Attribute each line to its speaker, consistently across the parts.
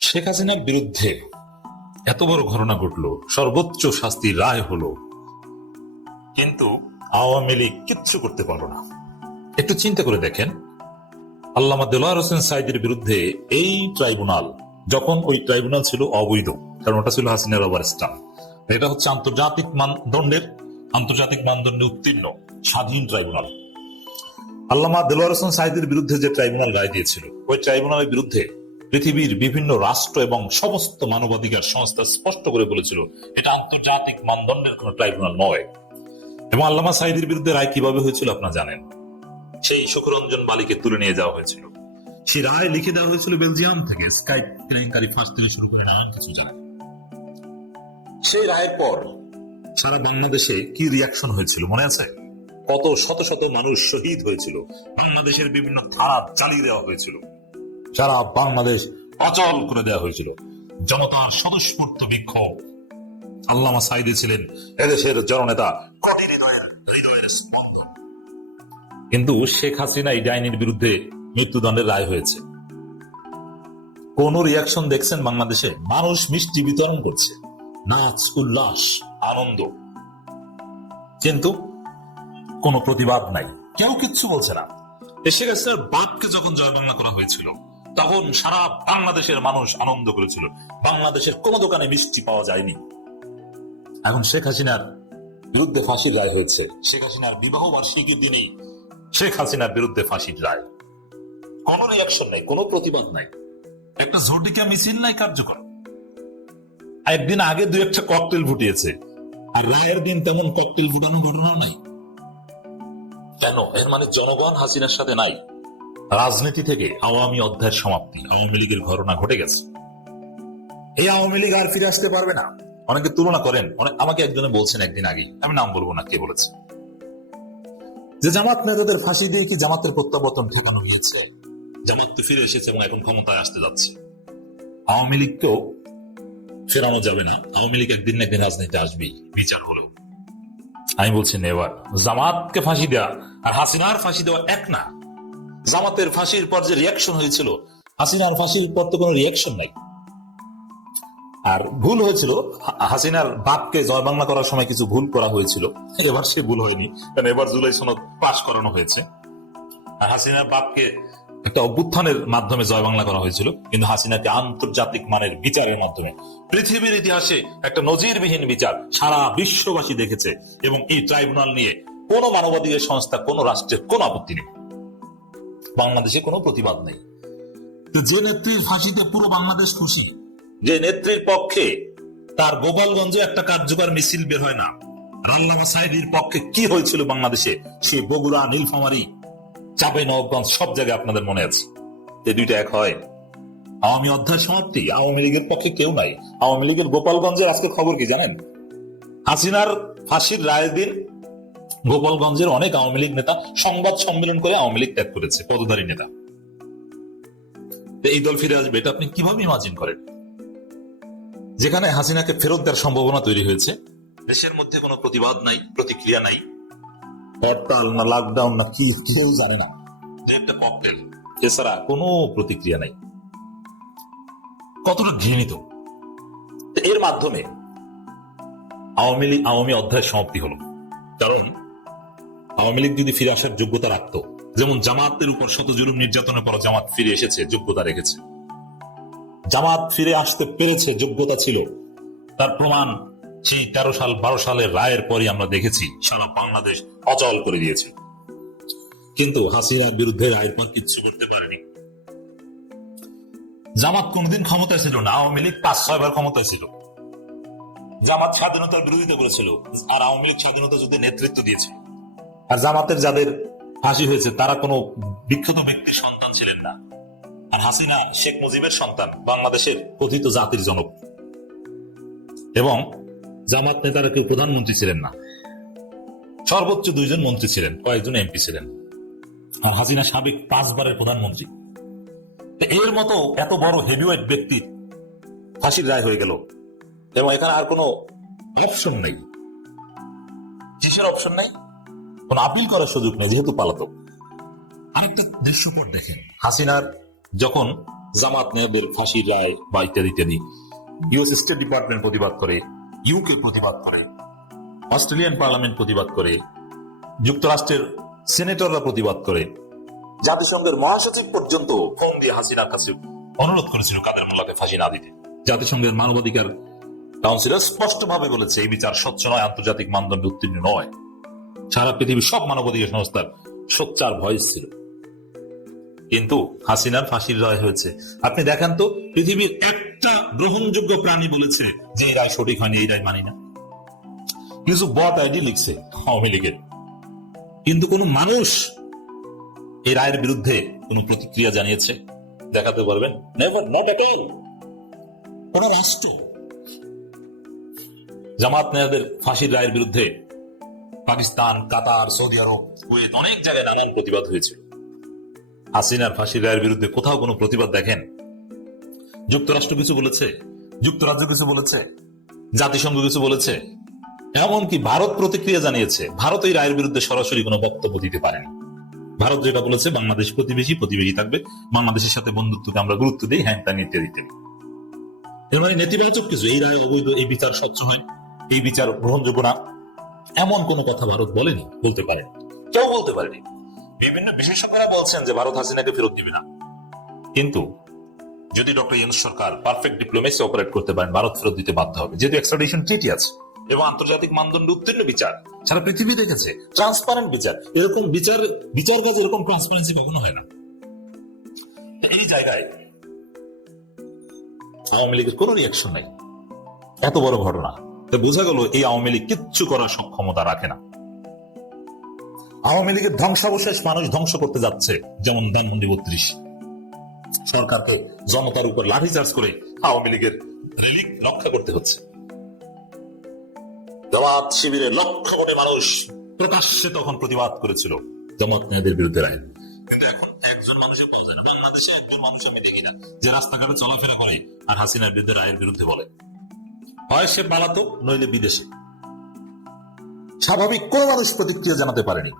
Speaker 1: শেখ হাসিনার বিরুদ্ধে এত বড় ঘটনা ঘটলো, সর্বোচ্চ শাস্তির রায় হলো। কিন্তু আওয়ামী লীগ কিচ্ছু করতে পারল না। একটু চিন্তা করে দেখেন, আল্লামা দেলোয়ার হোসেন সাইদের বিরুদ্ধে এই ট্রাইব্যুনাল, যখন ওই ট্রাইব্যুনাল ছিল অবৈধ, কারণ ওটা ছিল হাসিনার ওভার স্টাম্প, এটা হচ্ছে আন্তর্জাতিক মানদণ্ডের, আন্তর্জাতিক মানদণ্ডে উত্তীর্ণ, স্বাধীন ট্রাইব্যুনাল। আল্লামা দেলোয়ার হোসেন সাইদের বিরুদ্ধে যে ট্রাইব্যুনাল রায় দিয়েছিল, ওই ট্রাইব্যুনালের বিরুদ্ধে পৃথিবীর বিভিন্ন রাষ্ট্র এবং সমস্ত মানবাধিকার সংস্থা স্পষ্ট করে বলেছিল, এটা আন্তর্জাতিক মানদণ্ডের কোন ট্রাইব্যুনাল নয়। এবং আল্লামা সাইদের বিরুদ্ধে রায় কীভাবে হয়েছিল আপনারা জানেন? সেই শকুরঞ্জন বালিকে তুলে নিয়ে যাওয়া হয়েছিল। সেই রায় লিখে দেওয়া হয়েছিল বেলজিয়াম থেকে। স্কাইপ কেলেঙ্কারি ফাঁস থেকে শুরু করে নানান কিছু জানেন সেই রায়ের পর সারা বাংলাদেশে কি রিয়াকশন হয়েছিল মনে আছে? কত শত শত মানুষ শহীদ হয়েছিল। বাংলাদেশের বিভিন্ন থানা চালিয়ে দেওয়া হয়েছিল। সারা বাংলাদেশ অচল করে দেওয়া হয়েছিল। জনতার স্বতঃস্ফূর্ত বিক্ষোভ। আল্লামা সাইদে ছিলেন এদেশের জননেতা। কোটি হৃদয়ের হৃদয়ের স্পন্দন। কিন্তু শেখ হাসিনা এই ডাইনির বিরুদ্ধে মৃত্যুদণ্ডের রায় হয়েছে। কোন রিয়াকশন দেখছেন বাংলাদেশে? মানুষ মিষ্টি বিতরণ করছে। নাচ উল্লাস আনন্দ। কিন্তু কোনো প্রতিবাদ নাই। কেউ কিচ্ছু বলছে না। এসে গেছে বাপকে যখন জয় বাংলা করা হয়েছিল তখন সারা বাংলাদেশের মানুষ আনন্দ করেছিল। বাংলাদেশের কোন দোকানে মিষ্টি পাওয়া যায়নি। এখন শেখ হাসিনার বিরুদ্ধে ফাঁসির রায় হয়েছে। শেখ হাসিনার বিবাহ বার্ষিকীর দিনেই শেখ হাসিনার বিরুদ্ধে ফাঁসির রায়। কোন রিয়াকশন নাই, কোনো প্রতিবাদ নাই। একটা ঝটিকা মিছিল নাই কার্যকর। একদিন আগে দু একটা ককটেল ফুটিয়েছে। আর রায়ের দিন তেমন ককটেল ফুটানো ঘটনা নাই। কেন? এর মানে জনগণ হাসিনার সাথে নাই। রাজনীতি থেকে আওয়ামী অধ্যায়ের সমাপ্তি। আওয়ামী লীগের ঘটনা ঘটে গেছে। এই আওয়ামী লীগ আর ফিরে আসতে পারবে না। অনেকে তুলনা করেন, অনেক আমাকে একজনে বলছেন একদিন আগে, আমি নাম বলব না কে বলেছে। যে জামাত নেতাদের ফাঁসি দিয়ে কি জামাতের প্রত্যাবর্তন ঠেকানো গিয়েছে জামাত তো ফিরে এসেছে এবং এখন ক্ষমতায় আসতে যাচ্ছে। আওয়ামী লীগকেও ফেরানো যাবে না। আওয়ামী লীগ একদিন একদিন রাজনীতি আসবেই, বিচার হলো আমি বলছি নেবার জামাতকে ফাঁসি দেওয়া আর হাসিনার ফাঁসি দেওয়া এক না। জামাতের ফাঁসির পর যে রিয়াকশন হয়েছিল, হাসিনার ফাঁসির পর তো কোনো রিয়াকশন নাই। আর ভুল হয়েছিল হাসিনার বাপকে জয় বাংলা করার সময় কিছু ভুল করা হয়েছিল। এবার সে ভুল হয়নি, কারণ এবার জুলাই সনদ পাশ করানো হয়েছে। আর হাসিনার বাপকে একটা অভ্যুত্থানের মাধ্যমে জয় বাংলা করা হয়েছিল, কিন্তু হাসিনাকে আন্তর্জাতিক মানের বিচারের মাধ্যমে। পৃথিবীর ইতিহাসে একটা নজিরবিহীন বিচার সারা বিশ্ববাসী দেখেছে, এবং এই ট্রাইব্যুনাল নিয়ে কোনো মানবাধিকার সংস্থা, কোনো রাষ্ট্রের কোন আপত্তি নেই। বাংলাদেশে কোনো প্রতিবাদ নেই। যে নেত্রীর ফাঁসিতে পুরো বাংলাদেশ খুশি? যে নেত্রীর পক্ষে তার গোপালগঞ্জে একটা কার্যকর মিছিল বের হয় না রাল্লামা সাহেবের পক্ষে কি হয়েছিল বাংলাদেশে? সে বগুড়া নীলফামারী চাপে নবগঞ্জ সব জায়গায় আপনাদের মনে আছে। এই দুইটা এক হয়। আওয়ামী অধ্যায় সমাপ্তি। আওয়ামী লীগের পক্ষে কেউ নাই। আওয়ামী লীগের গোপালগঞ্জের আজকে খবর কি জানেন? হাসিনার ফাঁসির রায়ের দিন গোপালগঞ্জের অনেক আওয়ামী লীগ নেতা সংবাদ সম্মেলন করে আওয়ামী লীগ ত্যাগ করেছে, পদধারী নেতা। এই দল ফিরে আসবে, এটা আপনি কীভাবে ইমাজিন করেন? যেখানে হাসিনাকে ফেরত দেওয়ার সম্ভাবনা তৈরি হয়েছে। দেশের মধ্যে কোনো প্রতিবাদ নাই, প্রতিক্রিয়া নাই। হরতাল না লকডাউন না কি, কেউ জানে না। একটা ককটেল এছাড়া কোনো প্রতিক্রিয়া নাই। কতটা ঘৃণিত। এর মাধ্যমে আওয়ামী আওয়ামী অধ্যায় সমাপ্তি হলো। কারণ আওয়ামী লীগ যদি ফিরে আসার যোগ্যতা রাখতো, যেমন জামাতের উপর শত জুলুম নির্যাতনের পর জামাত ফিরে এসেছে, যোগ্যতা রেখেছে। জামাত ফিরে আসতে পেরেছে, যোগ্যতা ছিল। তার প্রমাণ সেই তেরো সাল, বারো সালের রায়ের পরই আমরা দেখেছি, সারা বাংলাদেশ অচল করে দিয়েছে। কিন্তু হাসিনার বিরুদ্ধে রায়ের পর কিচ্ছু করতে পারেনি। জামাত কোনদিন ক্ষমতায় ছিল না, আওয়ামী লীগ পাঁচ, ছয় বার ক্ষমতায় ছিল। জামাত স্বাধীনতার বিরোধিতা করেছিল, আর আওয়ামী লীগ স্বাধীনতা যুদ্ধে নেতৃত্ব দিয়েছে। আর জামাতের যাদের ফাঁসি হয়েছে, তারা কোনো বিখ্যাত ব্যক্তির সন্তান ছিলেন না। আর হাসিনা শেখ মুজিবের সন্তান, বাংলাদেশের কথিত জাতির জনক। এবং জামাত নেতারা কেউ প্রধানমন্ত্রী ছিলেন না। সর্বোচ্চ দুইজন মন্ত্রী ছিলেন, কয়েকজন এমপি ছিলেন। আর হাসিনা সাবেক পাঁচবারের প্রধানমন্ত্রী। এর মতো এত বড় হেভিওয়েট ব্যক্তির ফাঁসির রায় হয়ে গেল। এবং এখানে আর কোনো অপশন নেই। কিসের অপশন নাই? কোন আপিল করার সুযোগ নেই, যেহেতু পালাতক। আরেকটা দৃশ্যপট দেখেন। হাসিনার যখন জামাত নেয়াদের ফাঁসির রায় বা ইত্যাদি ইত্যাদি ইউএস স্টেট ডিপার্টমেন্ট প্রতিবাদ করে ইউকে প্রতিবাদ করে, অস্ট্রেলিয়ান পার্লামেন্ট প্রতিবাদ করে, যুক্তরাষ্ট্রের সেনেটররা প্রতিবাদ করে, জাতিসংঘের মহাসচিব পর্যন্ত ফোন দিয়ে হাসিনার কাছে অনুরোধ করেছিল কাদের মোল্লাকে ফাঁসি না দিতে। জাতিসংঘের মানবাধিকার কাউন্সিলর স্পষ্টভাবে বলেছে, এই বিচার স্বচ্ছ নয়, আন্তর্জাতিক মানদণ্ড উত্তীর্ণ নয়। সারা পৃথিবীর সব মানবাধিকার সংস্থার সোচ্চার ভয়েস ছিল। কিন্তু হাসিনার ফাঁসির রায় হয়েছে। আপনি দেখেন তো, পৃথিবীর একটা গ্রহণযোগ্য প্রাণী বলেছে যে এই রায় সঠিক হয়নি, এই রায় মানি না। কিছু বট আইডি লিখছে আওয়ামী লীগের। কিন্তু কোন মানুষ এই রায়ের বিরুদ্ধে কোন প্রতিক্রিয়া জানিয়েছে? দেখাতে পারবেন? নেভার নট এট অল কোন রাষ্ট্র জামাত নেয়াদের ফাঁসির রায়ের বিরুদ্ধে Pakistan, Qatar, Saudi Arab Kuwait অনেক জায়গায় নানান প্রতিবাদ হয়েছিল হাসিনার ফাঁসির রায়ের বিরুদ্ধে কোথাও কোনো প্রতিবাদ দেখেন? যুক্তরাষ্ট্র কিছু বলেছে, যুক্তরাজ্য কিছু বলেছে, জাতিসংঘ কিছু বলেছে, এমনকি ভারত প্রতিক্রিয়া জানিয়েছে, ভারত এই রায়ের বিরুদ্ধে সরাসরি কোনো বক্তব্য দিতে পারেনি ভারত যেটা বলেছে, বাংলাদেশ প্রতিবেশী প্রতিবেশী থাকবে, বাংলাদেশের সাথে বন্ধুত্বকে আমরা গুরুত্ব দিই হ্যাঁ তা ইত্যাদি ইত্যাদি। এর মানে নেতিবাচক কিছু, এই রায় অবৈধ, এই বিচার স্বচ্ছ হয়, এই বিচার গ্রহণযোগ্য না। এমন কোনো কথা ভারত বলেনি, বলতে পারেনি কেউ বলতে পারেনি। বিভিন্ন বিশেষজ্ঞরা বলছেন যে ভারত হাসিনাকে ফেরত দিবে না। কিন্তু যদি ডক্টর ইউনুস সরকার পারফেক্ট ডিপ্লোমেসি অপারেট করতে পারেন, ভারত ফেরত দিতে বাধ্য হবে। যেহেতু এক্সট্রাডিশন ট্রিটি আছে এবং আন্তর্জাতিক মানদণ্ডে উত্তীর্ণ বিচার, সারা পৃথিবী দেখেছে ট্রান্সপারেন্ট বিচার। এরকম বিচার বিচার কাজ এরকম ট্রান্সপারেন্সি কখনো হয় না। এই জায়গায় আওয়ামী লীগের কোনো রিয়াকশন নাই। এত বড় ঘটনা। তো বোঝা গেল এই আওয়ামী লীগ কিচ্ছু করার সক্ষমতা রাখে না। আওয়ামী লীগের ধ্বংসাবশেষ মানুষ ধ্বংস করতে যাচ্ছে, যেমন ধানমন্ডি বত্রিশ। সরকারকে জনতার উপর লাঠিচার্জ করে আওয়ামী লীগের রিলিক রক্ষা করতে হচ্ছে। জামাত শিবিরের লক্ষ কোটি মানুষ প্রকাশ্যে তখন প্রতিবাদ করেছিল। জামাত নেতাদের বিরুদ্ধে রায়। কিন্তু এখন একজন মানুষে যায় না, বাংলাদেশে একজন মানুষ আমি দেখি না, যে রাস্তাঘাটে চলাফেরা করে আর হাসিনার বিরুদ্ধে রায়ের বিরুদ্ধে বলে। হয় সে পালাতো নইলে বিদেশে। স্বাভাবিক কোন মানুষ প্রতিক্রিয়া জানাতে পারেনি।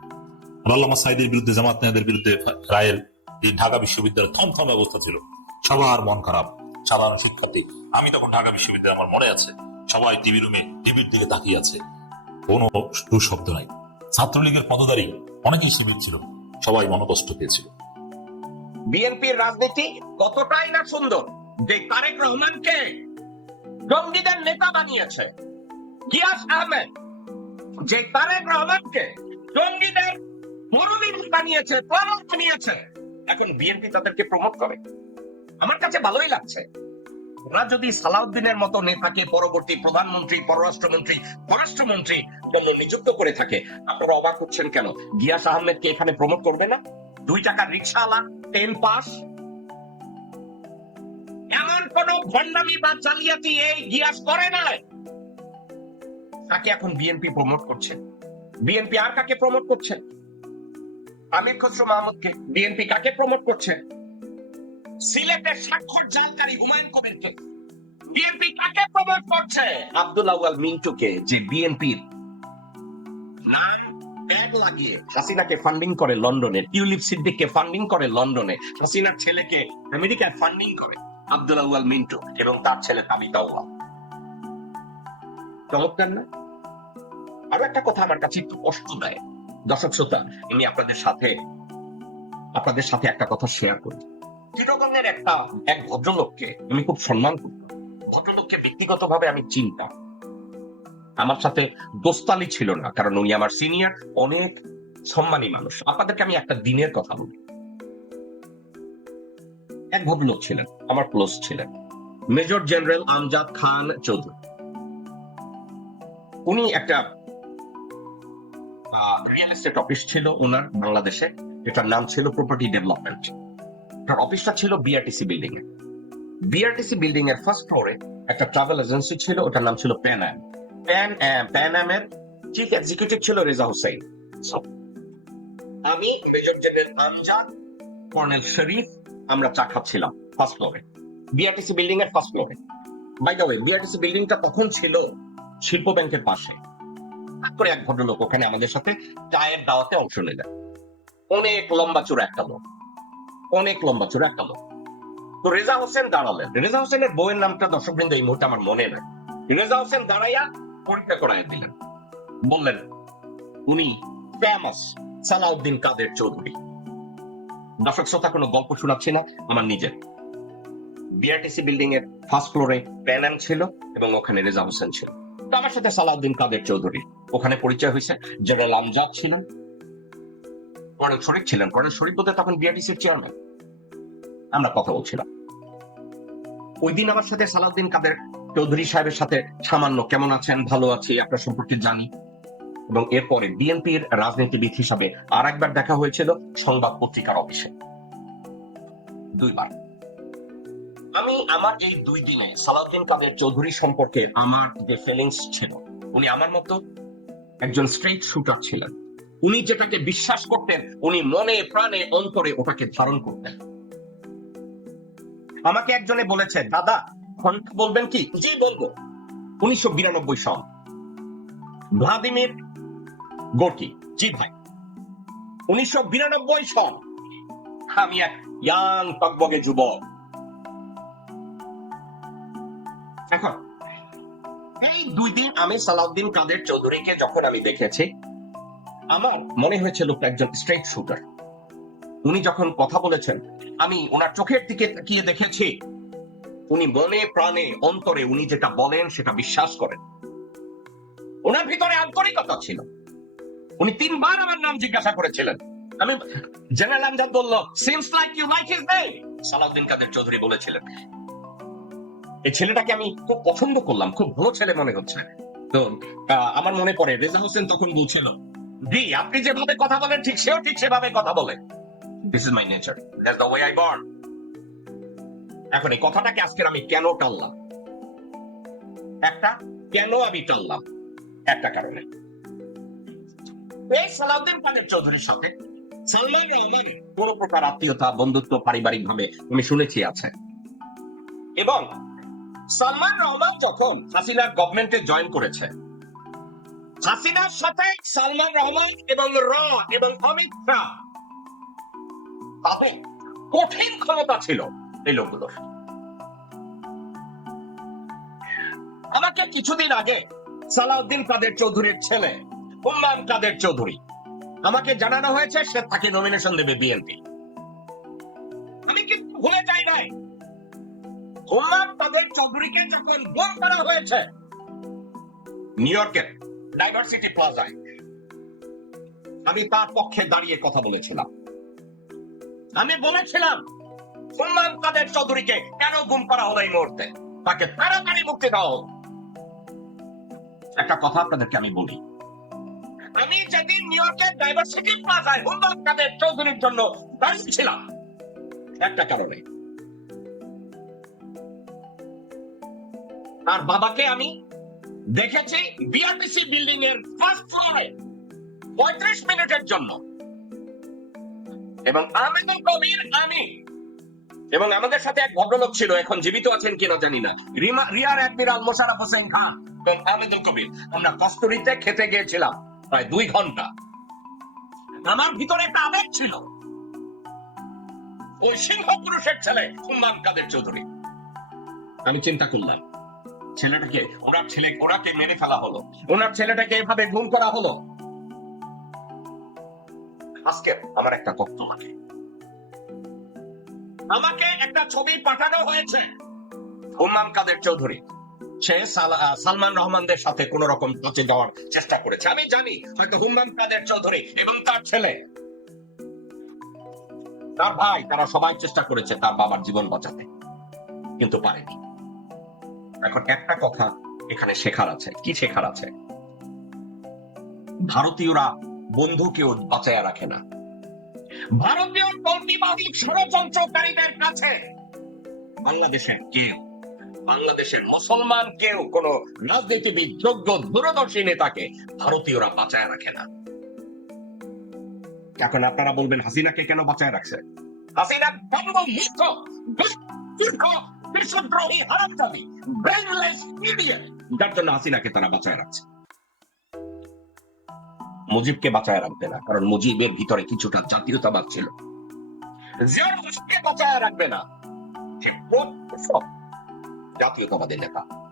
Speaker 1: আল্লামা সাইদের বিরুদ্ধে জামাত নেতাদের বিরুদ্ধে রায়ের এই ঢাকা বিশ্ববিদ্যালয়ের থমথম অবস্থা ছিল। সবার মন খারাপ সাধারণ শিক্ষার্থী। আমি তখন ঢাকা বিশ্ববিদ্যালয় আমার মনে আছে সবাই টিভি রুমে টিভির দিকে তাকিয়ে আছে। কোনো শব্দ নাই। ছাত্রলীগের পদধারী অনেকেই শিবির ছিল সবাই মনোকষ্ট পেয়েছিল।
Speaker 2: বিএনপির রাজনীতি কতটাই না সুন্দর যে তারেক রহমানকে জঙ্গিদের নেতা বানিয়েছে। গিয়াস আহমেদ, যে তারেক রহমানকে জঙ্গিদের মুরুবি বানিয়েছে প্রমোট বানিয়েছে। এখন বিএনপি তাদেরকে প্রমোট করে। আমার কাছে ভালোই লাগছে। ওরা যদি সালাউদ্দিনের মতো নেতাকে পরবর্তী প্রধানমন্ত্রী, পররাষ্ট্রমন্ত্রী পররাষ্ট্রমন্ত্রী জন্য নিযুক্ত করে থাকে, আপনারা অবাক হচ্ছেন কেন? গিয়াস আহমেদকে এখানে প্রমোট করবে না? দুই টাকার রিক্সাওয়ালা টেন পাস এমন কোন ভণ্ডামি বা জালিয়াতি এই গিয়াস করে নাই তাকে এখন বিএনপি প্রমোট করছে? বিএনপি আর কাকে প্রমোট করছে? আমির খসরু মাহমুদকে বিএনপি কাকে প্রমোট করছে? সিলেটের স্বাক্ষর জালকারী হুমায়ুন কবিরকে বিএনপি কাকে প্রমোট করছে? আব্দুল আউয়াল মিন্টুকে যে বিএনপির নাম ট্যাগ লাগিয়ে হাসিনাকে ফান্ডিং করে লন্ডনে টিউলিপ সিদ্দিককে ফান্ডিং করে লন্ডনে, হাসিনার ছেলেকে আমেরিকায় ফান্ডিং করে। আব্দুল আউয়াল মিন্টু এবং তার ছেলে তাবিতা আউয়াল। চমৎকার না? আরও একটা কথা আমার কাছে একটু কষ্ট দেয় দর্শক শ্রোতা, আমি আপনাদের সাথে আপনাদের সাথে একটা কথা শেয়ার করি। চিরগণের একটা, এক ভদ্রলোককে আমি খুব সম্মান করতাম ভদ্রলোককে ব্যক্তিগতভাবে আমি চিনতাম আমার সাথে দোস্তালি ছিল না, কারণ উনি আমার সিনিয়র অনেক সম্মানী মানুষ। আপনাদেরকে আমি একটা দিনের কথা বলি। এক ভদ্রলোক ছিলেন, আমার ক্লোজ ছিলেন। Major general Amjad Khan Chowdhury. উনি একটা রিয়েল এস্টেট অফিস ছিল ওনার বাংলাদেশে এটার নাম ছিল প্রপার্টি ডেভেলপমেন্ট তার অফিসটা ছিল বিআরটিসি বিল্ডিং এ। বিআরটিসি বিল্ডিং এর ফার্স্ট ফ্লোরে একটা ট্রাভেল এজেন্সি ছিল, ওটার নাম ছিল Pan Am Pan Am Pan অ্যামের chief executive ছিল রেজা হোসেন আমি, major general Amjad, colonel Sharif আমরা চা খাচ্ছিলাম ফার্স্ট ফ্লোরে বিআরটিসি বিল্ডিং এর ফার্স্ট ফ্লোরে বাই দ্য ওয়ে বিআরটিসি বিল্ডিংটা তখন ছিল? শিল্প ব্যাংকের পাশে। তারপরে এক ভদ্রলোক ওখানে আমাদের সাথে চায়ের দাওয়াতে অংশ নিলেন। অনেক লম্বা চূড়া একটা লোক। অনেক লম্বা চূড়া একটা লোক। তো রেজা হোসেন দাঁড়ালেন। রেজা হোসেনের বইয়ের নামটা দর্শকবৃন্দ এই মুহূর্তে আমার মনে নেই। রেজা হোসেন দাঁড়াইয়া পরীক্ষা করাই দিলেন। বললেন, উনি ফেমাস সালাউদ্দিন কাদের চৌধুরী। দর্শক শ্রোতা, কোনো গল্প শোনাচ্ছি না, আমার নিজের। বিআরটিসি বিল্ডিং এর ফার্স্ট ফ্লোরে প্যানেল ছিল এবং ওখানে রেজা হোসেন ছিল। তো আমার সাথে সালাউদ্দিন কাদের চৌধুরী, ওখানে পরিচয় হয়েছে। জেনারেল আমজাদ ছিলেন কর্নেল শরীফ ছিলেন। কর্নেল শরীফ বলতে তখন বিআরটিসির চেয়ারম্যান আমরা কথা বলছিলাম। ওই দিন আমার সাথে সালাউদ্দিন কাদের চৌধুরী সাহেবের সাথে সামান্য কেমন আছেন, ভালো আছি, আপনার সম্পর্কে জানি। এবং এরপরে বিএনপির রাজনীতিবিদ হিসাবে আর একবার দেখা হয়েছিল সংবাদ পত্রিকার অফিসে। দুইবার। আমি আমার এই দুই দিনে সালাউদ্দিন কাদের চৌধুরী সম্পর্কে আমার যে ফিলিংস ছিল, উনি আমার মতো একজন স্ট্রেট শুটার ছিলেন। উনি যেটাকে বিশ্বাস করতেন, উনি মনে প্রাণে অন্তরে ওটাকে ধারণ করতেন। আমাকে একজনে বলেছে, দাদা বলবেন কি? জি, বলব। উনিশশো বিরানব্বই সন ভ্লাদিমির গোটি জি ভাই। উনিশশো বিরানব্বই সন আমি এক ইয়াং টকবগে যুবক। এখন, এই দুই দিন আমি সালাউদ্দিন কাদের চৌধুরীকে যখন আমি দেখেছি, আমার মনে হয়েছে লোকটা একজন স্ট্রেট শুটার উনি যখন কথা বলেছেন, আমি ওনার চোখের দিকে তাকিয়ে দেখেছি। উনি মনে প্রাণে, অন্তরে উনি যেটা বলেন সেটা বিশ্বাস করেন। ওনার ভিতরে আন্তরিকতা ছিল। উনি তিনবার আমার নাম জিজ্ঞাসা করেছিলেন। আমি জেনারেল আমজাদ বলল seems like you like his name Salauddin Quader Chowdhury বলেছিলেন। এই ছেলেটাকে আমি খুব পছন্দ করলাম, খুব ভালো ছেলে মনে হচ্ছে। তো আমার মনে পড়ে, রেজা হোসেন তখন বলছিল, জি, আপনি যেভাবে কথা বলেন, ঠিক সেও ঠিক সেভাবে কথা বলে। This is my nature that's the way I born এখন এই কথাটাকে আজকের আমি কেন টানলাম? একটা, কেন আমি টানলাম? একটা কারণে। এই সালাউদ্দিন চৌধুরীর সাথে সালমান রহমান কোন প্রকার আত্মীয়তা, বন্ধুত্ব পারিবারিক ভাবে আমি শুনেছি আছে। এবং সালমান রহমান যখন গভর্নমেন্টে জয়েন করেছে, হাসিনার সাথে সালমান রহমান এবং র এবং অমিত শাহ, তাদের কঠিন ক্ষমতা ছিল এই লোকগুলোর। আমাকে কিছুদিন আগে সালাউদ্দিন কাদের চৌধুরীর ছেলে উম্মান কাদের চৌধুরী? আমাকে জানানো হয়েছে সে তাকে নমিনেশন দেবে বিএনপি আমি কিন্তু ভুলে যাই নাই? উম্মান কাদের চৌধুরীকে যখন গুম করা হয়েছে নিউ ইয়র্কের ডাইভার্সিটি প্লাজায় আমি তার পক্ষে দাঁড়িয়ে কথা বলেছিলাম। আমি বলেছিলাম সুলমান কাদের চৌধুরীকে কেন গুম করা হলো এই মুহূর্তে? তাকে তাড়াতাড়ি মুক্তি দাও। একটা কথা আপনাদেরকে আমি বলি। আমি যেদিন নিউ ইয়র্কের ডাইভার্সিটি প্লাজায় সুলমান কাদের চৌধুরীর জন্য দাঁড়িয়েছিলাম একটা কারণে। তার বাবাকে আমি দেখেছি বিআরটিসি বিল্ডিং এর ফার্স্ট ফ্লোরে পঁয়ত্রিশ মিনিটের জন্য। এবং আহমেদুল কবির, আমি। এবং আমাদের সাথে এক ভদ্রলোক ছিল, এখন জীবিত আছেন কিনা জানি না। রিমা- রিয়ার অ্যাডমিরাল মোশারফ হোসেন খান এবং আহমেদুল কবির। আমরা কস্তুরিতে খেতে গিয়েছিলাম। প্রায় দুই ঘণ্টা। আমার ভিতরে একটা আবেগ ছিল। ওই সিংহ পুরুষের ছেলে সুম্মান কাদের চৌধুরী। আমি চিন্তা করলাম, ছেলেটাকে, ওনার ছেলে, ওনাকে মেরে ফেলা হলো। ওনার ছেলেটাকে এভাবে গুম করা হলো। আজকে আমার একটা তথ্য আছে আমাকে একটা ছবি পাঠানো হয়েছে। হুম্মান কাদের চৌধুরী। সে সালমান রহমানদের সাথে কোন রকম পচে যাওয়ার চেষ্টা করেছে। আমি জানি, হয়তো হুম্মান কাদের চৌধুরী এবং তার ছেলে। তার ভাই, তারা সবাই চেষ্টা করেছে তার বাবার জীবন বাঁচাতে। কিন্তু পারেনি। এখন একটা কথা এখানে শেখার আছে। কি শেখার আছে? ভারতীয়রা বন্ধুকেও বাঁচায় রাখে না। ভারতীয় কল্পিবাদী ষড়যন্ত্রকারীদের কাছে বাংলাদেশের কেউ বাংলাদেশের মুসলমান কেউ কোন রাজনীতিবিদ যোগ্য দূরদর্শী নেতাকে ভারতীয়রা বাঁচায় রাখে না। এখন আপনারা বলবেন হাসিনাকে কেন বাঁচায় রাখছে? হাসিনা বঙ্গ মূর্খ বিশ্বদ্রোহী হারামজাদি ব্রেনলেস ইডিয়েট যার জন্য হাসিনাকে তারা বাঁচায় রাখছে। মুজিবকে বাঁচায় রাখবে না কারণ মুজিবের ভিতরে কিছুটা জাতীয়তাবাদ ছিল। বাঁচায় রাখবে না। ラピュタが出てた。